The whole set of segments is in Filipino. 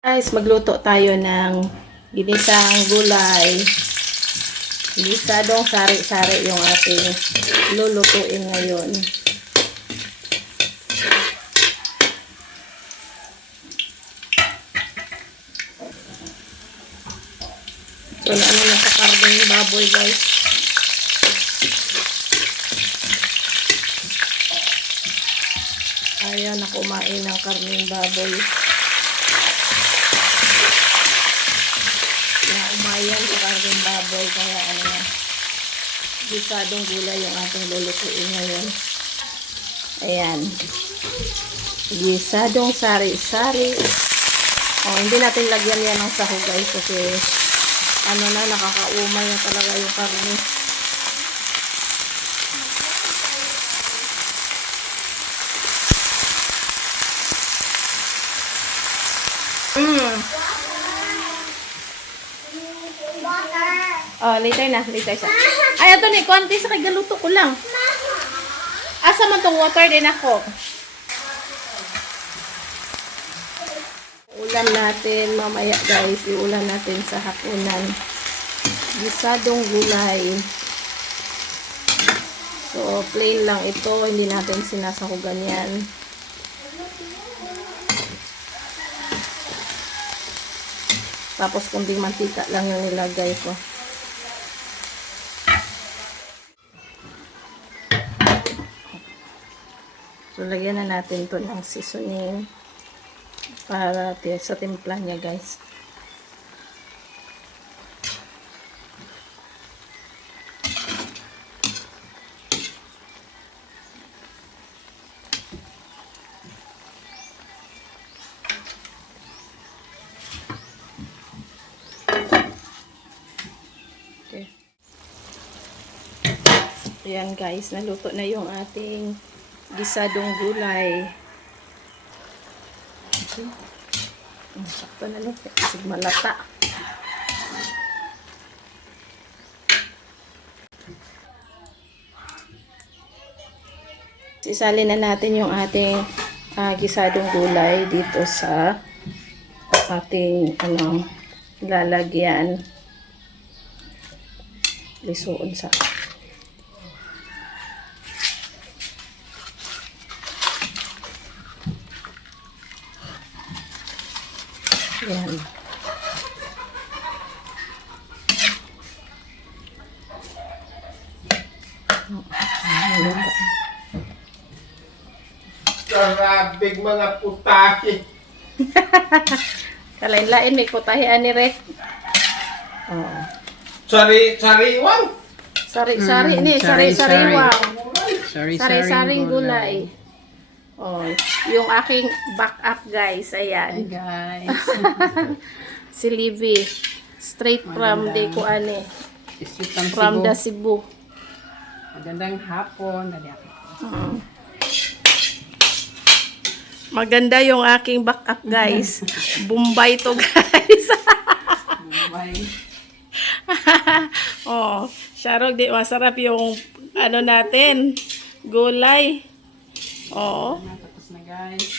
Guys, magluto tayo ng ginisang gulay. Ginisadong sari-sari yung ating lulutuin ngayon. So, ano na sa karning baboy, guys. Ayan na kumain ng karning baboy. Umayan sa karning baboy, kaya ano na, gisadong gulay yung ating lulutuin ngayon. Ayan. Gisadong sari-sari. Hindi natin lagyan yan ng sahog, guys, kasi ano na, nakakaumay na talaga yung karne. Later na, later siya. Ay, ito ni, konti sa kagaluto ko lang. Asa man tong water din ako. Ulam natin mamaya, guys. Iulam natin sa hapunan. Gisadong gulay. So, plain lang ito. Hindi natin sinasahugan yan. Tapos, kunting mantika lang yung nilagay ko. So, lagyan na natin to ng seasoning para sa timpla niya, guys. Okay. Ayan, guys, naluto na yung ating gisadong gulay. Okay. Sakto na lang. Kasi malata. Isalin na natin yung ating gisadong gulay dito sa ating lalagyan. Lisuon sa yan. Karabig mga putahe. Kalain-lain may putahian ni Rek. Oh. Sari-sariwang. Sari-sari ni, sari-sariwang. Sari-saring gulay. Oh, yung aking backup, guys. Ayan. Hi guys. Si Livy. Straight from the Kuane. From the Cebu. Magandang hapon. Maganda yung aking backup, guys. Bombay to, guys. Bombay. Oh, Sharog, di masarap yung ano natin, gulay. Oh. Tapos na guys.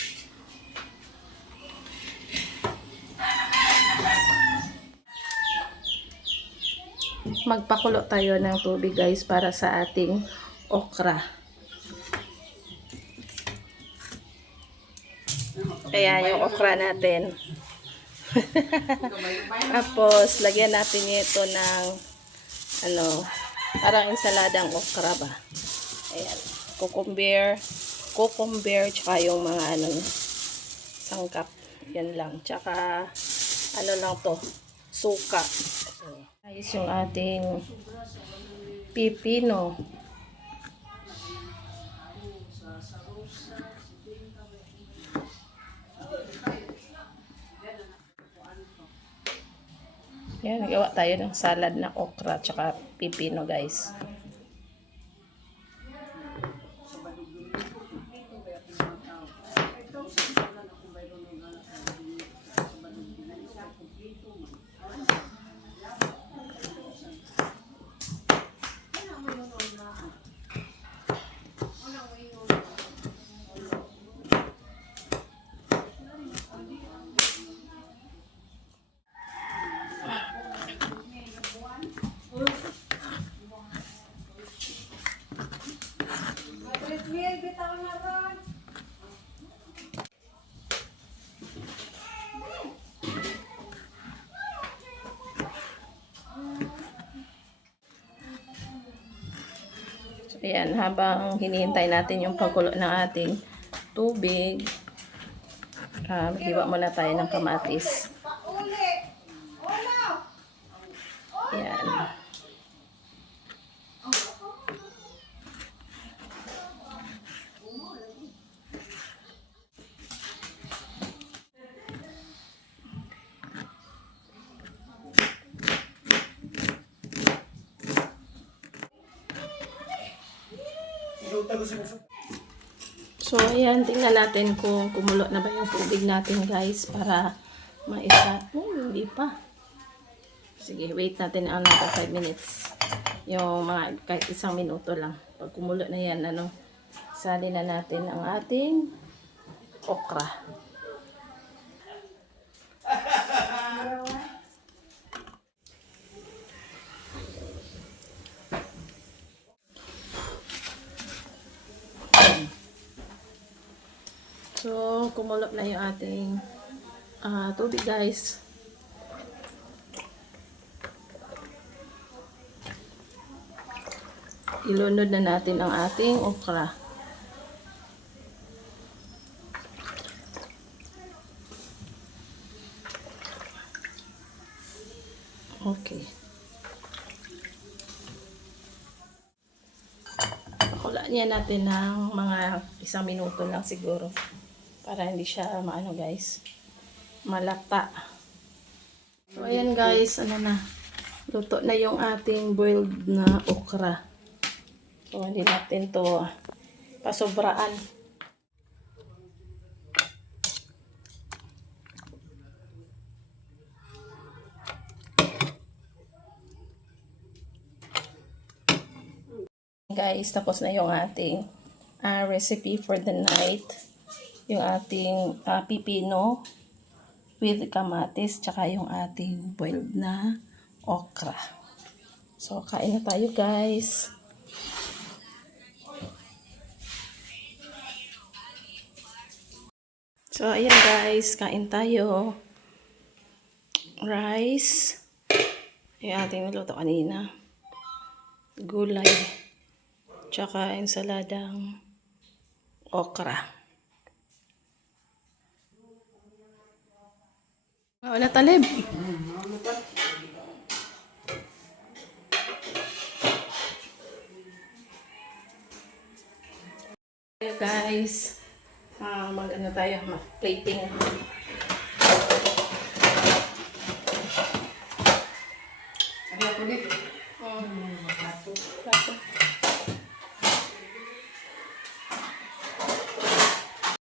Magpakulo tayo ng tubig, guys, para sa ating okra. Ayan yung okra natin. Tapos, lagyan natin ito ng parang ensaladang okra ba. Ayan. Cucumber, tsaka yung mga sangkap. Yan lang. Tsaka, lang to, suka. Ayos yung ating pipino. Yan, nagawa tayo ng salad na okra tsaka pipino, guys. Ayan, habang hinihintay natin yung pagkulo ng ating tubig, maghiwa muna tayo ng kamatis. Ayan. So, ayan, tingnan natin kung kumulo na ba yung tubig natin, guys, para maisa. Hindi pa. Sige, wait natin another 5 minutes. Yung mga kahit isang minuto lang. Pag kumulo na yan, sali na natin ang ating okra. So, kumulo na yung ating tubig, guys. Ilunod na natin ang ating okra. Okay. Pakulaan niya natin ng mga 1 minuto lang siguro. Para hindi siya maano, guys, malata. So, ayan, guys, luto na yung ating boiled na okra. So, hindi natin to pasobraan. Guys, tapos na yung ating recipe for the night. Yung ating pipino with kamatis, tsaka yung ating boiled na okra. So, kain na tayo, guys. So, ayan, guys, kain tayo. Rice. Yung ating niluto kanina. Gulay. Tsaka ensaladang okra. Wala talib. Ayo, guys. Mag-ano tayo, mag-plating. Ano po dito? Plato.